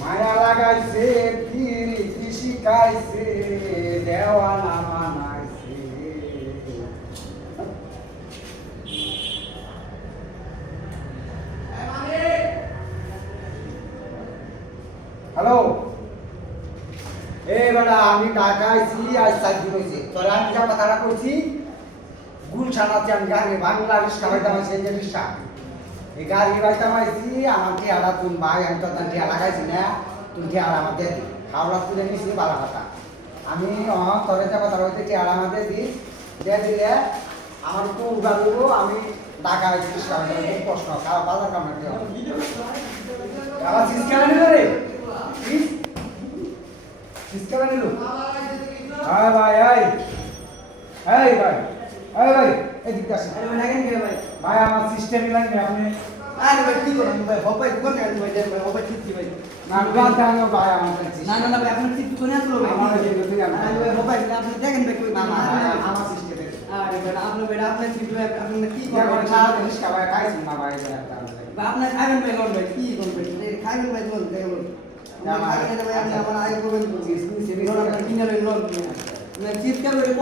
মায়া লাগাইছে প্রীতি শিখাইছে দেওয়ানা মানাইছে। হ্যালো, এই বেটা আমি ঢাকা আইছি আজ 4 দিন হয়েছে। তোরা আমি যা কথাটা করছি গুলশান আছে, আমি গাড়ি বাংলা রিক্সা পাইতাম সেই যে রিক্সা এই গাড়ি পাইতাম আইছি। আমার ঠেয়াটা তুমি ভাই আমি তো তার ঠেয়া লাগাইছি না, তুমি ঠেয়াটা আমার দিয়ে দিই হাওড়া তুলে নিয়েছি বালা কথা। আমি তোরে যা কথা হইতে ঠেয়াটা আমার দিয়ে দিই, দিয়ে দিলে আমার একটু উড়া দেবো। আমি ঢাকা আইছি রিক্সা পাইতাম, খুব কষ্ট খাওয়া বাজার কাম রাখতে হবে। আবার সিস্টেমে নিল রে, সিস্টেমে নিল। হ্যাঁ ভাই, এই ভাই, এই ভাই এদিকে আসেন। ভাই আমার সিস্টেমই লাগবে আপনি। আরে ভাই কি করেন ভাই? হবাই কোন গাড়ি ভাই দেন ভাই হবাই ঠিক ভাই। না গানতে আমি ভাই আমার কাছে। না ভাই আপনি ঠিক কোনে আসলো ভাই? আমার এই যদি আমি আরে ভাই হবাই আপনি দেখেন ভাই কই না না আমার সিস্টেমে। আরে ভাই আপনি ঠিক ভাই আপনি কি দেখো করেন? সারা দিন সবাই খাইছি না ভাই এটা একটা। ভাই আপনি খাবেন ভাই কোন ভাই কি কোন ভাই? খাবেন ভাই কোন দেখুন। আমার আগে ভাই আপনি আমার আগে করবেন কি? আপনি কিনে লইন লোন। না চিৎকার করে